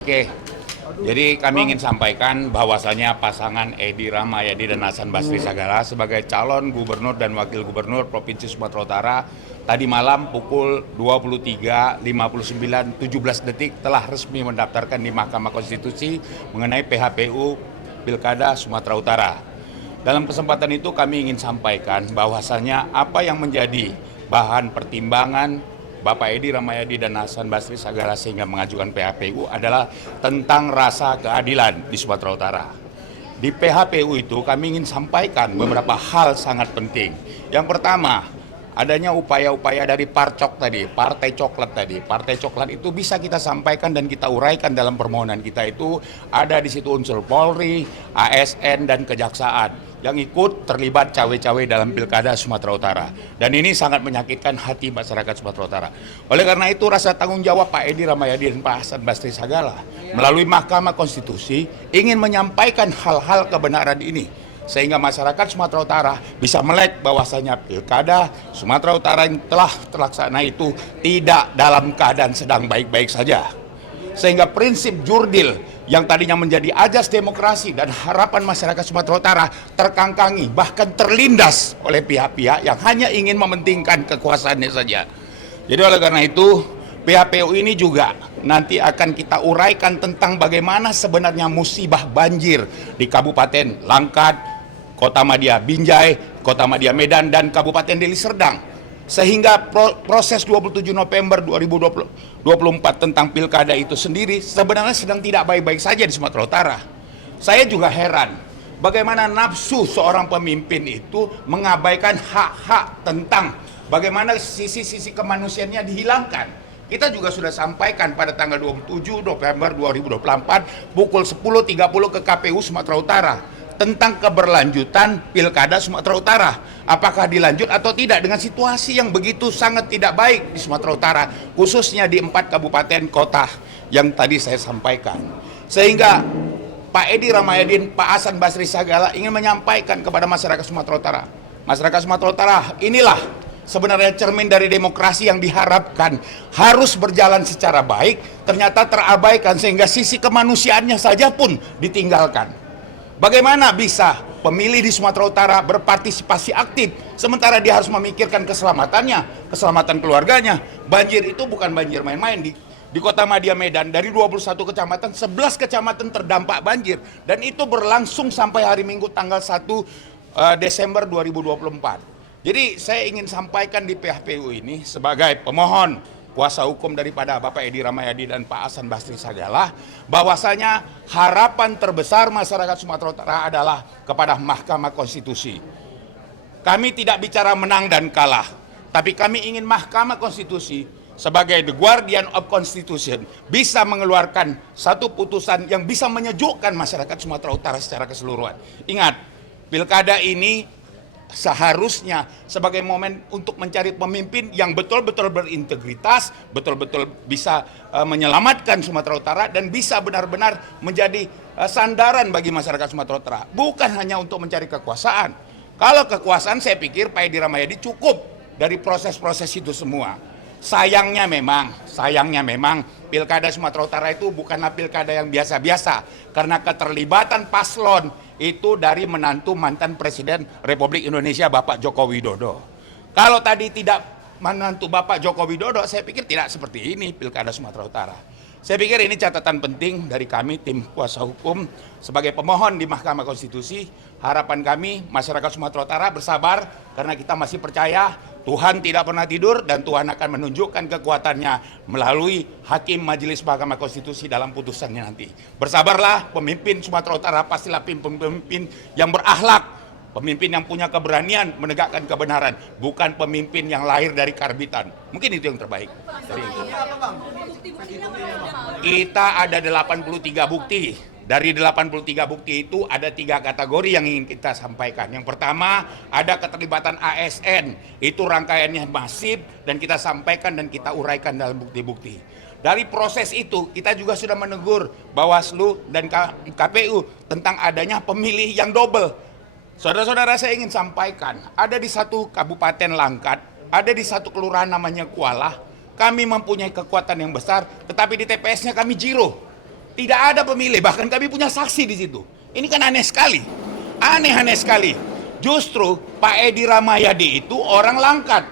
Oke, jadi kami ingin sampaikan bahwasanya pasangan Edi Rahmayadi dan Hasan Basri Sagala sebagai calon gubernur dan wakil gubernur Provinsi Sumatera Utara tadi malam pukul 23.59 17 detik telah resmi mendaftarkan di Mahkamah Konstitusi mengenai PHPU Pilkada Sumatera Utara. Dalam kesempatan itu kami ingin sampaikan bahwasanya apa yang menjadi bahan pertimbangan Bapak Edi Rahmayadi dan Hasan Basri Sagala sehingga mengajukan PHPU adalah tentang rasa keadilan di Sumatera Utara. Di PHPU itu kami ingin sampaikan beberapa hal sangat penting. Yang pertama, adanya upaya-upaya dari Parcok tadi, Partai Coklat tadi. Partai Coklat itu bisa kita sampaikan dan kita uraikan dalam permohonan kita itu ada di situ unsur Polri, ASN dan Kejaksaan yang ikut terlibat cawe-cawe dalam Pilkada Sumatera Utara. Dan ini sangat menyakitkan hati masyarakat Sumatera Utara. Oleh karena itu rasa tanggung jawab Pak Edi Rahmayadi dan Pak Hasan Basri Sagala melalui Mahkamah Konstitusi ingin menyampaikan hal-hal kebenaran ini sehingga masyarakat Sumatera Utara bisa melek bahwasanya Pilkada Sumatera Utara yang telah terlaksana itu tidak dalam keadaan sedang baik-baik saja. Sehingga prinsip jurdil yang tadinya menjadi ajas demokrasi dan harapan masyarakat Sumatera Utara terkangkangi, bahkan terlindas oleh pihak-pihak yang hanya ingin mementingkan kekuasaannya saja. Jadi oleh karena itu, PHPU ini juga nanti akan kita uraikan tentang bagaimana sebenarnya musibah banjir di Kabupaten Langkat, Kota Madya Binjai, Kota Madya Medan, dan Kabupaten Deli Serdang. Sehingga proses 27 November 2024 tentang pilkada itu sendiri sebenarnya sedang tidak baik-baik saja di Sumatera Utara. Saya juga heran bagaimana nafsu seorang pemimpin itu mengabaikan hak-hak tentang bagaimana sisi-sisi kemanusiaannya dihilangkan. Kita juga sudah sampaikan pada tanggal 27 November 2024 pukul 10.30 ke KPU Sumatera Utara tentang keberlanjutan Pilkada Sumatera Utara. Apakah dilanjut atau tidak dengan situasi yang begitu sangat tidak baik di Sumatera Utara, khususnya di 4 kabupaten kota yang tadi saya sampaikan. Sehingga Pak Edi Rahmayadi, Pak Hasan Basri Sagala ingin menyampaikan kepada masyarakat Sumatera Utara. Masyarakat Sumatera Utara, inilah sebenarnya cermin dari demokrasi yang diharapkan harus berjalan secara baik, ternyata terabaikan sehingga sisi kemanusiaannya saja pun ditinggalkan. Bagaimana bisa pemilih di Sumatera Utara berpartisipasi aktif sementara dia harus memikirkan keselamatannya, keselamatan keluarganya. Banjir itu bukan banjir main-main di Kota Madya Medan dari 21 kecamatan, 11 kecamatan terdampak banjir dan itu berlangsung sampai hari Minggu tanggal 1 Desember 2024. Jadi saya ingin sampaikan di PHPU ini sebagai pemohon kuasa hukum daripada Bapak Edi Rahmayadi dan Pak Hasan Basri Sagala bahwasanya harapan terbesar masyarakat Sumatera Utara adalah kepada Mahkamah Konstitusi. Kami tidak bicara menang dan kalah, tapi kami ingin Mahkamah Konstitusi sebagai the guardian of constitution bisa mengeluarkan satu putusan yang bisa menyejukkan masyarakat Sumatera Utara secara keseluruhan. Ingat, pilkada ini seharusnya sebagai momen untuk mencari pemimpin yang betul-betul berintegritas, betul-betul bisa menyelamatkan Sumatera Utara dan bisa benar-benar menjadi sandaran bagi masyarakat Sumatera Utara. Bukan hanya untuk mencari kekuasaan. Kalau kekuasaan saya pikir Pak Edi Rahmayadi cukup dari proses-proses itu semua. Sayangnya memang pilkada Sumatera Utara itu bukanlah pilkada yang biasa-biasa karena keterlibatan paslon itu dari menantu mantan Presiden Republik Indonesia Bapak Joko Widodo. Kalau tadi tidak menantu Bapak Joko Widodo, saya pikir tidak seperti ini pilkada Sumatera Utara. Saya pikir ini catatan penting dari kami tim kuasa hukum sebagai pemohon di Mahkamah Konstitusi. Harapan kami masyarakat Sumatera Utara bersabar karena kita masih percaya Tuhan tidak pernah tidur dan Tuhan akan menunjukkan kekuatannya melalui Hakim Majelis Mahkamah Konstitusi dalam putusannya nanti. Bersabarlah, pemimpin Sumatera Utara pastilah pemimpin yang berakhlak, pemimpin yang punya keberanian menegakkan kebenaran, bukan pemimpin yang lahir dari karbitan. Mungkin itu yang terbaik. Kita ada 83 bukti. Dari 83 bukti itu ada 3 kategori yang ingin kita sampaikan. Yang pertama ada keterlibatan ASN, itu rangkaiannya masif dan kita sampaikan dan kita uraikan dalam bukti-bukti. Dari proses itu kita juga sudah menegur Bawaslu dan KPU tentang adanya pemilih yang double. Saudara-saudara saya ingin sampaikan, ada di satu kabupaten Langkat, ada di satu kelurahan namanya Kuala, kami mempunyai kekuatan yang besar tetapi di TPS-nya kami zero. Tidak ada pemilih, bahkan kami punya saksi di situ. Ini kan aneh sekali. Aneh sekali. Justru Pak Edi Rahmayadi itu orang langkat.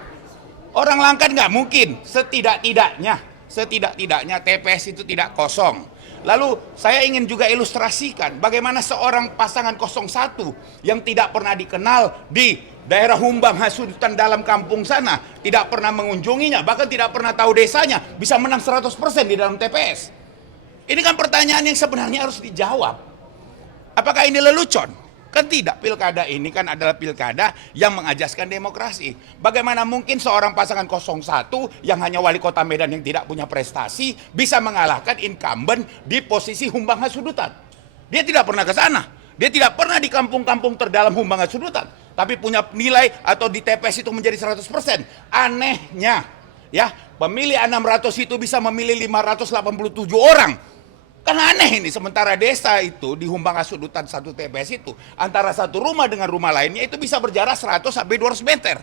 Orang langkat nggak mungkin. Setidak-tidaknya TPS itu tidak kosong. Lalu saya ingin juga ilustrasikan bagaimana seorang pasangan 01 yang tidak pernah dikenal di daerah Humbang Hasudutan dalam kampung sana, tidak pernah mengunjunginya, bahkan tidak pernah tahu desanya, bisa menang 100% di dalam TPS. Ini kan pertanyaan yang sebenarnya harus dijawab. Apakah ini lelucon? Kan tidak, pilkada ini kan adalah pilkada yang mengajaskan demokrasi. Bagaimana mungkin seorang pasangan 01 yang hanya wali kota Medan yang tidak punya prestasi bisa mengalahkan incumbent di posisi Humbang Hasudutan? Dia tidak pernah ke sana. Dia tidak pernah di kampung-kampung terdalam Humbang Hasudutan. Tapi punya nilai atau di TPS itu menjadi 100%. Anehnya, ya, pemilih 600 itu bisa memilih 587 orang. Kan aneh ini, sementara desa itu di Humbang Hasudutan satu TPS itu antara satu rumah dengan rumah lainnya itu bisa berjarak 100 sampai 200 meter.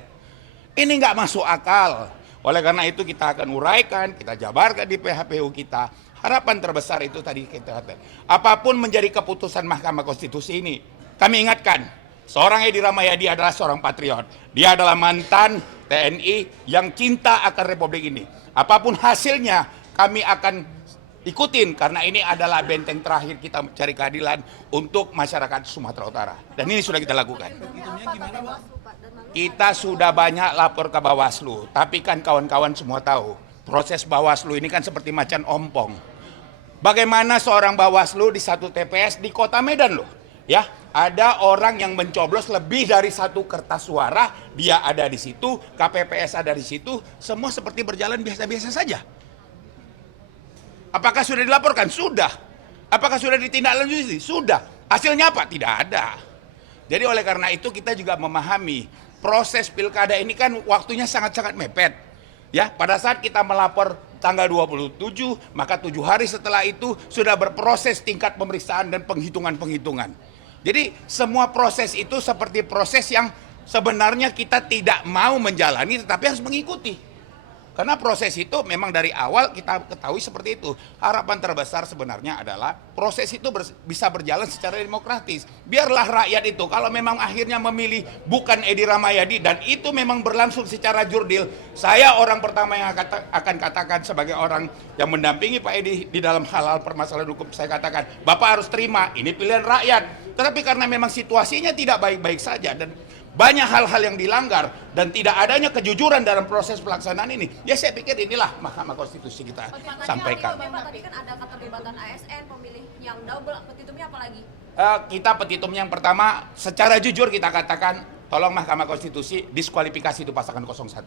Ini nggak masuk akal. Oleh karena itu kita akan uraikan, kita jabarkan di PHPU kita. Harapan terbesar itu tadi kita katakan. Apapun menjadi keputusan Mahkamah Konstitusi ini, kami ingatkan, seorang Edi Rahmayadi adalah seorang patriot. Dia adalah mantan TNI yang cinta akan Republik ini. Apapun hasilnya, kami akan ikutin, karena ini adalah benteng terakhir kita mencari keadilan untuk masyarakat Sumatera Utara. Dan ini sudah kita lakukan. Kita sudah banyak lapor ke Bawaslu, tapi kan kawan-kawan semua tahu, proses Bawaslu ini kan seperti macan ompong. Bagaimana seorang Bawaslu di satu TPS di kota Medan loh, ya, ada orang yang mencoblos lebih dari satu kertas suara, dia ada di situ, KPPS ada di situ, semua seperti berjalan biasa-biasa saja. Apakah sudah dilaporkan? Sudah. Apakah sudah ditindaklanjuti? Sudah. Hasilnya apa? Tidak ada. Jadi oleh karena itu kita juga memahami proses pilkada ini kan waktunya sangat-sangat mepet. Ya, pada saat kita melapor tanggal 27, maka 7 hari setelah itu sudah berproses tingkat pemeriksaan dan penghitungan-penghitungan. Jadi semua proses itu seperti proses yang sebenarnya kita tidak mau menjalani tetapi harus mengikuti. Karena proses itu memang dari awal kita ketahui seperti itu. Harapan terbesar sebenarnya adalah proses itu bisa berjalan secara demokratis. Biarlah rakyat itu, kalau memang akhirnya memilih bukan Edi Rahmayadi dan itu memang berlangsung secara jurdil, saya orang pertama yang akan katakan sebagai orang yang mendampingi Pak Edi di dalam hal-hal permasalahan hukum, saya katakan, Bapak harus terima, ini pilihan rakyat. Tetapi karena memang situasinya tidak baik-baik saja dan banyak hal-hal yang dilanggar dan tidak adanya kejujuran dalam proses pelaksanaan ini, ya saya pikir inilah Mahkamah Konstitusi kita sampaikan. Tadi kan ada keterlibatan ASN, pemilih yang double, petitumnya apa lagi? Kita petitumnya yang pertama, secara jujur kita katakan, tolong Mahkamah Konstitusi diskualifikasi itu pasangan 01.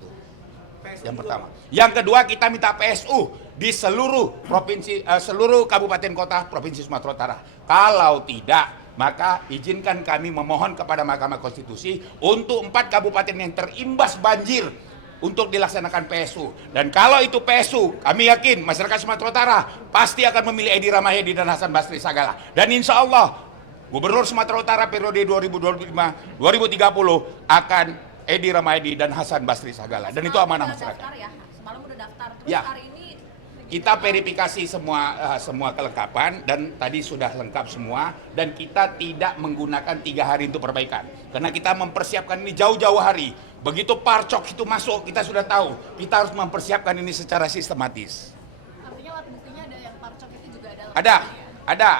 Yang pertama. Yang kedua, kita minta PSU di seluruh provinsi, seluruh kabupaten kota Provinsi Sumatera Utara. Kalau tidak, maka izinkan kami memohon kepada Mahkamah Konstitusi untuk 4 kabupaten yang terimbas banjir untuk dilaksanakan PSU. Dan kalau itu PSU, kami yakin masyarakat Sumatera Utara pasti akan memilih Edi Rahmayadi dan Hasan Basri Sagala. Dan insya Allah Gubernur Sumatera Utara periode 2025-2030 akan Edi Rahmayadi dan Hasan Basri Sagala. Dan itu amanah masyarakat. Ya? Semalam udah daftar, terus ya. Hari ini kita verifikasi semua kelengkapan dan tadi sudah lengkap semua dan kita tidak menggunakan 3 hari untuk perbaikan karena kita mempersiapkan ini jauh-jauh hari. Begitu parcok itu masuk kita sudah tahu kita harus mempersiapkan ini secara sistematis. Artinya alat buktinya ada yang parcok itu juga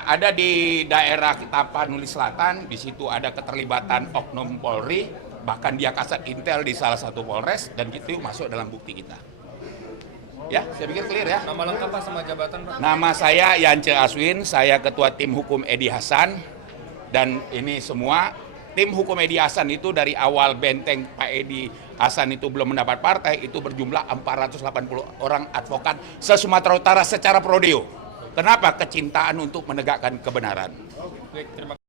ada di daerah Tapanuli Selatan, di situ ada keterlibatan oknum Polri, bahkan dia kasat intel di salah satu Polres dan itu masuk dalam bukti kita. Ya, saya pikir clear ya. Nama lengkap Pak sama jabatan Pak? Nama saya Yance Aswin, saya Ketua Tim Hukum Edi Hasan. Dan ini semua, tim hukum Edi Hasan itu dari awal benteng Pak Edi Hasan itu belum mendapat partai, itu berjumlah 480 orang advokat se-Sumatera Utara secara prodeo. Kenapa? Kecintaan untuk menegakkan kebenaran. Baik, terima kasih.